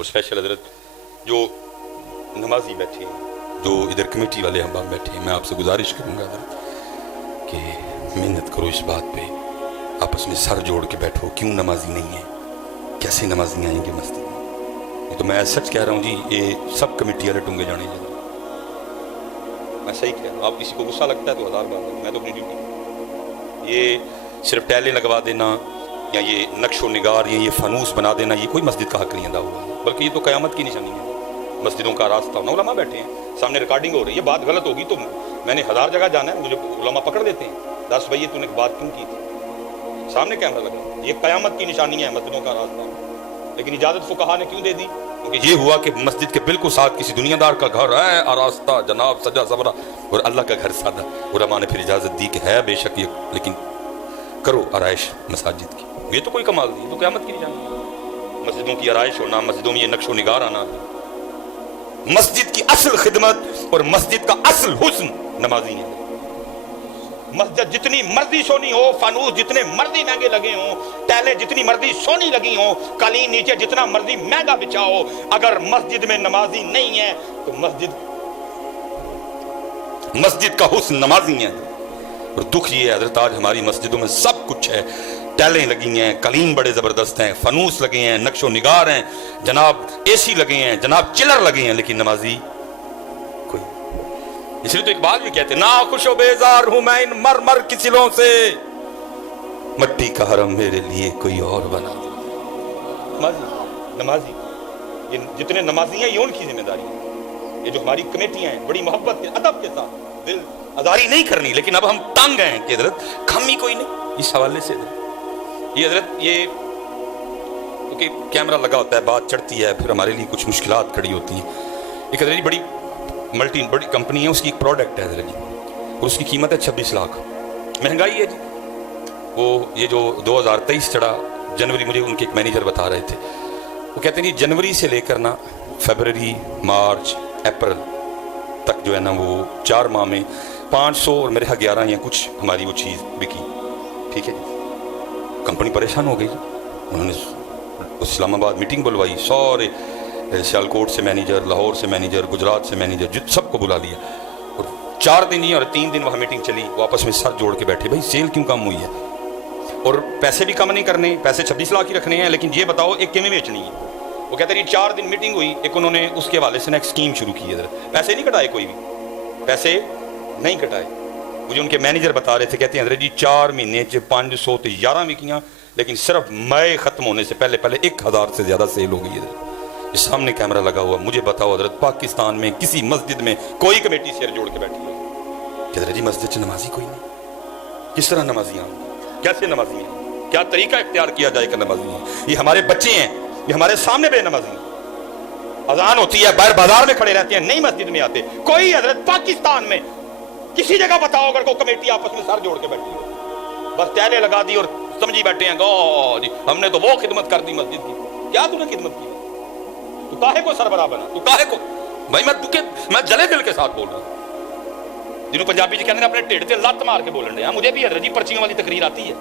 اور اسپیشل حضرت جو نمازی بیٹھے ہیں, جو ادھر کمیٹی والے احباب بیٹھے ہیں, میں آپ سے گزارش کروں گا حضرت کہ محنت کرو اس بات پہ, آپس میں سر جوڑ کے بیٹھو. کیوں نمازی نہیں ہیں, کیسے نمازی آئیں گے مسجد میں؟ یہ تو میں سچ کہہ رہا ہوں جی, یہ سب کمیٹی والے ٹونگے جانے ہیں, میں صحیح کہہ رہا ہوں. آپ کسی کو غصہ لگتا ہے تو ہزار بار, میں تو اپنی ڈیوٹی. یہ صرف ٹیلیں لگوا دینا یا یہ نقش و نگار یا یہ فانوس بنا دینا, یہ کوئی مسجد کا حق نہیں ادا ہوا, بلکہ یہ تو قیامت کی نشانی ہے. مسجدوں کا راستہ ہونا, علماء بیٹھے ہیں سامنے, ریکارڈنگ ہو رہی ہے, بات غلط ہوگی تو میں نے 1000 جگہ جانا ہے, مجھے علماء پکڑ دیتے ہیں, 10 بھائی تو نے بات کیوں کی تھی, سامنے کیمرہ لگا. یہ قیامت کی نشانی ہے مسجدوں کا راستہ. لیکن اجازت فقہا نے کیوں دے دی؟ کیونکہ یہ ہوا کہ مسجد کے بالکل ساتھ کسی دنیا دار کا گھر ہے, آراستہ جناب سجا سبرا, اور اللہ کا گھر سادہ. علماء نے پھر اجازت دی کہ ہے بے شک یہ, لیکن کرو آرائش مساجد کی. یہ تو کوئی کمال نہیں, تو قیامت کی نشانی ہے مسجدوں کی آرائش ہونا, مسجدوں میں یہ نقش و نگار آنا. مسجد کی اصل خدمت اور مسجد کا اصل حسن نمازی ہیں. مسجد جتنی مرضی سونی ہو, فانوس جتنے مرضی مہنگے لگے ہوں, ٹیلیں جتنی مرضی سونی لگی ہوں, قالین نیچے جتنا مرضی مہنگا بچھاؤ, اگر مسجد میں نمازی نہیں ہے تو مسجد کا حسن نمازی ہیں. اور دکھ یہ ہے حضرت, آج ہماری مسجدوں میں سب کچھ ہے, ٹیلیں لگی ہیں, قالین بڑے زبردست ہیں, فانوس لگے ہیں, نقش و نگار ہیں, جناب اے سی لگے ہیں, جناب چلر لگے ہیں, لیکن نمازی کوئی. اس لیے تو اقبال بھی کہتے ہیں, نا خوش و بیزار ہوں میں ان مر مر کی سلوں سے, مٹی کا حرم میرے لیے کوئی اور بنا دے. نمازی یہ جتنے نمازی ہیں یہ ان کی ذمہ داری ہے. یہ جو ہماری کمیٹیاں ہیں بڑی محبت کے ادب کے ساتھ, دل آزاری نہیں کرنی, لیکن اب ہم تنگ ہیں کہ حضرت کمی کوئی نہیں. اس حوالے سے یہ حضرت, یہ کیونکہ کیمرہ لگا ہوتا ہے, بات چڑھتی ہے, پھر ہمارے لیے کچھ مشکلات کھڑی ہوتی ہیں. ایک حضرت بڑی بڑی کمپنی ہے, اس کی ایک پروڈکٹ ہے حضرت جی, اور اس کی قیمت ہے 26 لاکھ. مہنگائی ہے جی. وہ یہ جو 2023 چڑھا جنوری, مجھے ان کے ایک مینیجر بتا رہے تھے, وہ کہتے ہیں جی جنوری سے لے کر نا فیبرری, مارچ, اپریل تک جو ہے نا وہ 4 ماہ میں 500 اور میرے 11 یا کچھ ہماری وہ چیز بکی. ٹھیک ہے جی, کمپنی پریشان ہو گئی. انہوں نے اسلام آباد میٹنگ بلوائی, سارے سیالکوٹ سے مینیجر, لاہور سے مینیجر, گجرات سے مینیجر, سب کو بلا لیا, اور 4 دن ہی اور 3 دن وہاں میٹنگ چلی. وہ آپس میں سر جوڑ کے بیٹھے, بھائی سیل کیوں کم ہوئی ہے, اور پیسے بھی کم نہیں کرنے, پیسے 26 لاکھ ہی رکھنے ہیں, لیکن یہ بتاؤ ایک کیویں بیچنی ہے. وہ کہتے ہیں 4 دن میٹنگ ہوئی, ایک انہوں نے اس کے حوالے سے ایک اسکیم شروع کی ہے. پیسے نہیں کٹائے, کوئی بھی پیسے نہیں کٹائے. مجھے ان کے مینیجر بتا رہے تھے, کہتے ہیں حضرت جی 4 مہینے 500 تو 11 وکیاں, لیکن صرف مئی ختم ہونے سے پہلے 1000 سے زیادہ سیل ہو گئی ہے. یہ سامنے کیمرہ لگا ہوا, مجھے بتاؤ حضرت پاکستان میں کسی مسجد میں کوئی کمیٹی سیر جوڑ کے بیٹھی ہے کہ حضرت جی مسجد سے نمازی کوئی نہیں, کس طرح نمازی ہیں, کیسے نمازی ہیں, کیا طریقہ اختیار کیا جائے کہ نمازی ہیں. یہ ہمارے بچے ہیں, یہ ہمارے سامنے بے نمازی ہیں. اذان ہوتی ہے, باہر بازار میں کھڑے رہتے ہیں, نہیں مسجد میں آتے. کوئی حضرت پاکستان میں کسی جگہ بتاؤ اگر کوئی کمیٹی آپس میں سر جوڑ کے بیٹھی ہو, بس ٹیلے لگا دی اور سمجھی بیٹھے ہیں گو جی ہم نے تو وہ خدمت کر دی مسجد کی. کیا تو نے خدمت کی, تو کاہے کو سربراہ بنا, تو کاہے کو. بھائی میں جلے دل کے ساتھ بول رہا ہوں, جنہوں پنجابی جی کہتے ہیں اپنے ٹھیڑ سے لت مار کے بولن رہے. مجھے بھی حضرت جی پرچیوں والی تقریر آتی ہے,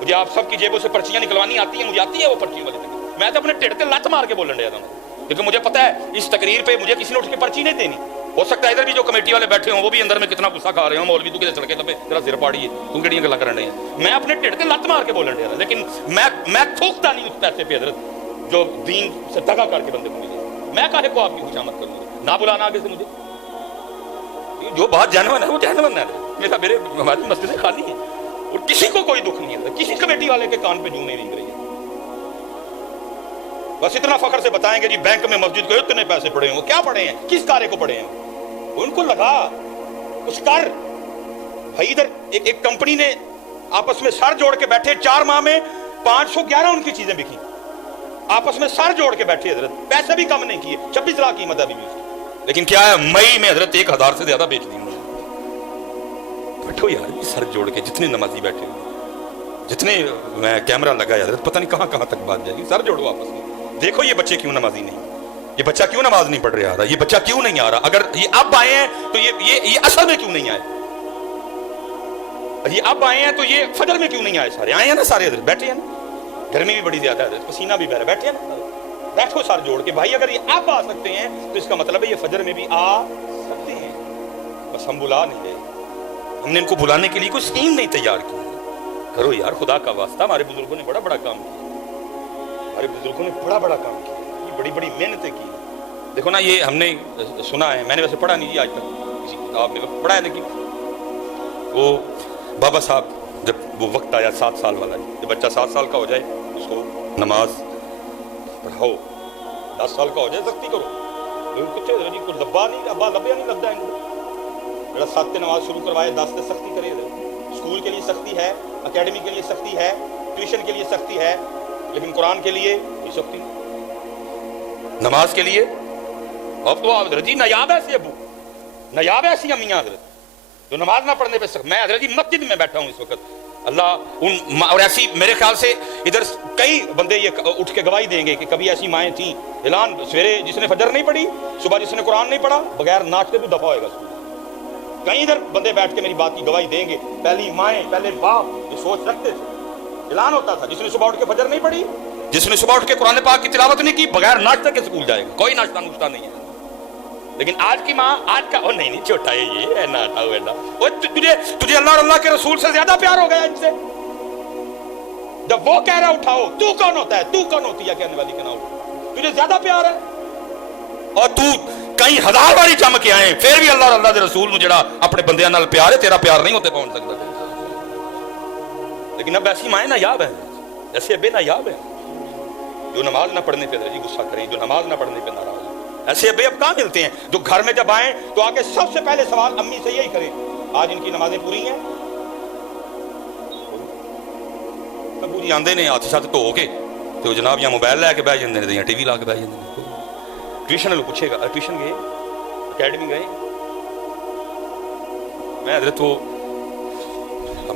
مجھے آپ سب کی جیبوں سے پرچیاں نکلوانی آتی ہیں, مجھے آتی ہے وہ پرچیوں والی تقریر. میں تو اپنے ٹھیڑ سے لت مار کے بولن رہا تھا, کیونکہ مجھے پتا ہے اس تقریر پہ مجھے کسی نے اٹھ کے پرچی نہیں دینی. ہو سکتا ہے ادھر بھی جو کمیٹی والے بیٹھے ہوں وہ بھی اندر میں کتنا غصہ کھا رہے ہوں, مولوی تو کدھر چڑھ کے تیرا سر پاڑی ہے, تم کیڑیاں گلاں کرن رہے ہیں. میں اپنے ٹھیڑ سے لت مار کے بولن رہا, لیکن میں تھوکتا نہیں اس پیسے پہ حضرت جو دین سے دغا کر کے بندے کو ملے. میں کاہے کو آپ کی خوشامد کروں, نہ بلانا آگے سے مجھے. جو بات جانون ہے وہ جانون ہے, میرے ہماری مسجدیں خالی ہیں اور کسی کو کوئی دکھ نہیں ہے, کسی کمیٹی والے کے کان پہ جوں نہیں رنگ رہی ہے. بس اتنا فخر سے بتائیں گے جی بینک میں مسجد کو اتنے پیسے پڑے ہیں. وہ کیا پڑے ہیں, کس کارے کو پڑے ہیں, ان کو لگا کچھ کر. بھائی ادھر ایک کمپنی نے آپس میں سر جوڑ کے بیٹھے, 4 ماہ میں 511 ان کی چیزیں بکی, آپس میں سر جوڑ کے بیٹھے حضرت, پیسے بھی کم نہیں کیے. 26 لاکھ قیمت ہے ابھی بھی اس کی, لیکن کیا ہے مئی میں حضرت 1000 سے زیادہ بیچ دی. بیٹھو یار سر جوڑ کے, جتنے نمازی بیٹھے جتنے میں کیمرہ لگا ہے حضرت, پتہ نہیں کہاں تک بات جائے گی. سر جوڑو آپس میں, دیکھو یہ بچے کیوں نمازی نہیں, یہ بچہ کیوں نماز نہیں پڑھ رہا آ رہا, یہ بچہ کیوں نہیں آ رہا. اگر یہ اب آئے ہیں تو یہ اصل میں کیوں نہیں آئے, یہ اب آئے ہیں تو یہ فجر میں کیوں نہیں آئے. سارے آئے ہیں نا, سارے حضرت بیٹھے ہیں نا, گرمی بھی بڑی زیادہ ہے, پسینہ بھی بہ رہا ہے, بیٹھے ہیں نا, بیٹھو سر جوڑ کے, بھائی اگر یہ آپ آ سکتے ہیں تو اس کا مطلب ہے یہ فجر میں بھی آ سکتے ہیں. بس ہم بلا نہیں گئے, ہم نے ان کو بلانے کے لیے کوئی اسکیم نہیں تیار کی. کرو یار خدا کا واسطہ, ہمارے بزرگوں نے بڑا بڑا کام کیا, ہمارے بزرگوں نے بڑا بڑا کام کیا, یہ بڑی بڑی محنتیں کی. دیکھو نا, یہ ہم نے سنا ہے, میں نے ویسے پڑھا نہیں جی آج تک کسی کتاب میں پڑھا ہے, لیکن وہ بابا صاحب جب وہ وقت آیا 7 سال والا, جب بچہ 7 سال کا ہو جائے اس کو نماز پڑھاؤ, 10 سال کا ہو جائے سختی کرو. کتنے جی کوئی لبا نہیں, ابا لبیا نہیں لگتا ہے میرا 7 سے نماز شروع کروائے 10 سے سختی کرے. اسکول کے لیے سختی ہے, اکیڈمی کے لیے سختی ہے, ٹیوشن کے لیے سختی ہے, لیکن قرآن کے لیے یہ سختی, نماز کے لیے. اب تو حضرت جی نایاب ایسی ابو, نایاب ایسی امیاں حضرت جو نماز نہ پڑھنے پہ سخت. میں حضرت جی مسجد میں بیٹھا ہوں اس وقت, اللہ ان اور ایسی میرے خیال سے ادھر کئی بندے یہ اٹھ کے گواہی دیں گے کہ کبھی ایسی مائیں تھیں, اعلان سویرے جس نے فجر نہیں پڑھی, صبح جس نے قرآن نہیں پڑھا, بغیر ناچتے تو دفع ہوئے گا. کہیں ادھر بندے بیٹھ کے میری بات کی گواہی دیں گے, پہلی مائیں پہلے باپ یہ سوچ رکھتے تھے, اعلان ہوتا تھا جس نے صبح اٹھ کے فجر نہیں پڑھی, جس نے صبح اٹھ کے قرآن پاک کی تلاوت نہیں کی, بغیر ناچتے کے اسکول جائے گا, کوئی ناچتا نوچتا نہیں ہے. لیکن آج کی ماں, آج کا وہ نہیں چھوٹا ہے یہ ہے ناٹا ہوا, تجھے اللہ اور اللہ کے رسول سے زیادہ پیار ہو گیا ان سے. جب وہ کہہ رہا اٹھاؤ, تو کون ہوتا ہے, تو کون ہوتی ہے کہنے والی, کہنا تجھے زیادہ پیار ہے, اور تو کئی ہزار باری جم کے آئے پھر بھی اللہ اور اللہ کے رسول نو جڑا اپنے بندیاں نال پیار ہے, تیرا پیار نہیں ہوتے پہنچ سکتا. لیکن اب ایسی مائیں نایاب ہیں, ایسے ابے نایاب ہیں جو نماز نہ پڑھنے پہ جی غصہ کریں, جو نماز نہ پڑھنے پہ ناراض ہیں. ایسے ابے اب کہاں ملتے ہیں جو گھر میں جب آئیں تو آگے سب سے پہلے سوال امی سے یہی کریں, آج ان کی نمازیں پوری ہیں. ابو جی آندے نے ہاتھ شاتھ دھو کے تو جناب یا موبائل لے کے بہ جاندے نے یا ٹی وی لا کے بہ جاندے نے. ٹیوشن والوں پوچھے گا, ٹیوشن گئے, اکیڈمی گئے. میں حضرت وہ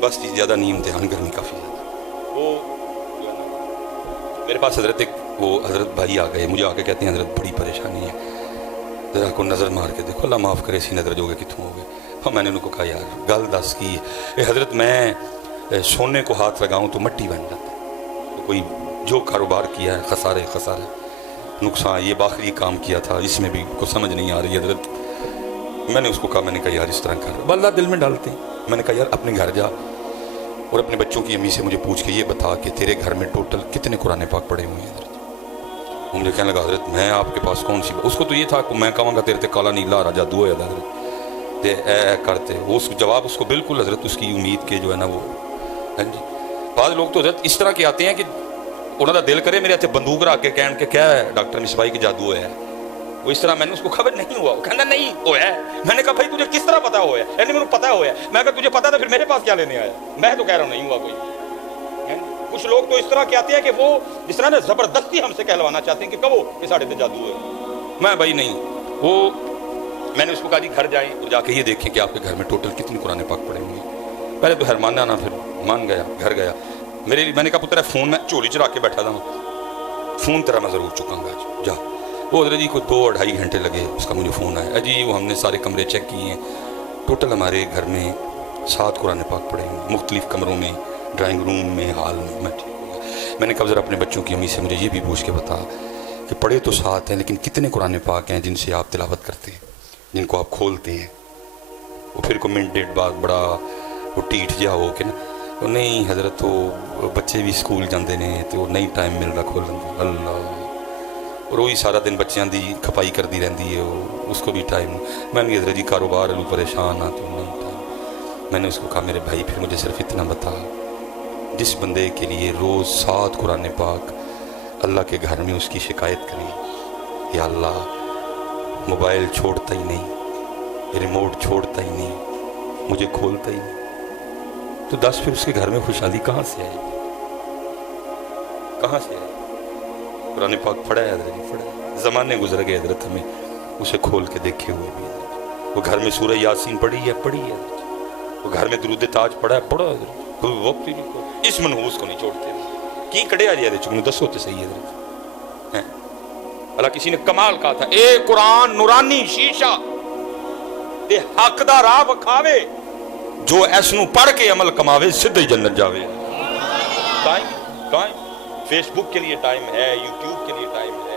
بس زیادہ نہیں, امتحان گرمی کافی زیادہ. وہ میرے پاس حضرت ایک وہ حضرت بھائی آ گئے, مجھے آ کے کہتے ہیں حضرت بڑی پریشانی ہے, ذرا کو نظر مار کے دیکھو, اللہ معاف کرے سی نظر جو گے کتوں ہو گئے. ہاں میں نے ان کو کہا یار گل دس کی حضرت, میں سونے کو ہاتھ لگاؤں تو مٹی بن جاتا ہے, تو کوئی جو کاروبار کیا ہے خسارے خسارے نقصان, یہ باخری کام کیا تھا اس میں بھی کو سمجھ نہیں آ رہی حضرت. میں نے اس کو کہا, میں نے کہا یار اس طرح کر, اللہ دل میں ڈالتے ہیں. میں نے کہا یار اپنے گھر جا اور اپنے بچوں کی امی سے مجھے پوچھ کے یہ بتا کہ تیرے گھر میں ٹوٹل کتنے قرآن پاک پڑھے ہوئے ہیں حضرت. وہ مجھے کہنے لگا حضرت میں آپ کے پاس کون سی, اس کو تو یہ تھا کہ میں کہوں گا تیرے تے کالا نیلا را جادو ہے حضرت, تے اے کرتے وہ اس جواب اس کو بالکل حضرت اس کی امید کے جو ہے نا وہ. ہاں جی, بعض لوگ تو حضرت اس طرح کے آتے ہیں کہ انہوں کا دل کرے میرے ہاتھ بندوق رکھ کے کہن کہ کیا ہے ڈاکٹر مصباحی کی جادو ہے, وہ اس طرح. میں نے اس کو خبر نہیں ہوا, وہ کہنا نہیں ہوا ہے. میں نے کہا بھائی تجھے کس طرح پتا ہوا ہے, یعنی مجھے پتا ہوا ہے. میں کہا تجھے پتا تھا پھر میرے پاس کیا لینے آیا, میں تو کہہ رہا ہوں نہیں ہوا کوئی. کچھ لوگ تو اس طرح کے آتے ہیں کہ وہ جس طرح نا زبردستی ہم سے کہلوانا چاہتے ہیں کہ کہو کہ ساڑھے تے جادو ہے. میں بھائی نہیں, وہ میں نے اس کو کہا جی گھر جائیں اور جا کے یہ دیکھیں کہ آپ کے گھر میں ٹوٹل کتنے قرآن پاک پڑھے ہوئے ہیں. پہلے تو حرمانہ نہ, پھر مان گیا, گھر گیا. میرے لیے میں نے کہا پتر فون میں چولی چ رکھ کے بیٹھا تھا, فون تیرا میں ضرور چکاؤں گا جا. وہ حضرت جی کو 2-2.5 گھنٹے لگے, اس کا مجھے فون آیا, جی وہ ہم نے سارے کمرے چیک کیے ہیں, ٹوٹل ہمارے گھر میں 7 قرآن پاک پڑھے ہیں, مختلف کمروں میں, ڈرائنگ روم میں, ہال میں. میں ٹھیک ہو گیا. میں نے کہا ذرا اپنے بچوں کی امی سے مجھے یہ بھی پوچھ کے بتا کہ پڑھے تو 7 ہیں لیکن کتنے قرآن پاک ہیں جن سے آپ تلاوت کرتے ہیں, جن کو آپ کھولتے ہیں. وہ پھر کو منٹ ڈیڑھ بعد بڑا وہ ٹیٹ جہا ہو کے نا, وہ نہیں حضرت وہ بچے بھی سکول جاندے نے تو نہیں ٹائم ملتا کھولن دا. اللہ, اور وہی سارا دن بچیاں دی کھپائی کر دی رہندی ہے, وہ اس کو بھی ٹائم. میں نے حضرت جی کاروبار لوں پریشان ہاں تو نہیں ٹائم. میں نے اس کو کہا میرے بھائی پھر مجھے صرف اتنا بتا, جس بندے کے لیے روز 7 قرآن پاک اللہ کے گھر میں اس کی شکایت کریں, یا اللہ موبائل چھوڑتا ہی نہیں, ریموٹ چھوڑتا ہی نہیں, مجھے کھولتا ہی نہیں, تو 10 پھر اس کے گھر میں خوشحالی کہاں سے آئے, کہاں سے آئے. قرآن پاک پڑھا ہے حضرت, پڑھا, زمانے گزر گئے حضرت ہمیں اسے کھول کے دیکھے ہوئے بھی. وہ گھر میں سورہ یاسین پڑھی ہے حضرت, وہ گھر میں درود تاج پڑھا ہے, پڑھا حضرت, کوئی وقت ہی نہیں, اس منحوس کو نہیں چھوڑتے. کی کڑے آ جائے چکنو دسو تو صحیح حضرت. اللہ کسی نے کمال کہا تھا, اے قرآن نورانی شیشہ تے حق دا راہ وکھاوے, جو اس نو پڑھ کے عمل کماوے سدھے جنت جاوے. ٹائم فیس بک کے لیے ٹائم ہے, یوٹیوب کے لیے ٹائم ہے,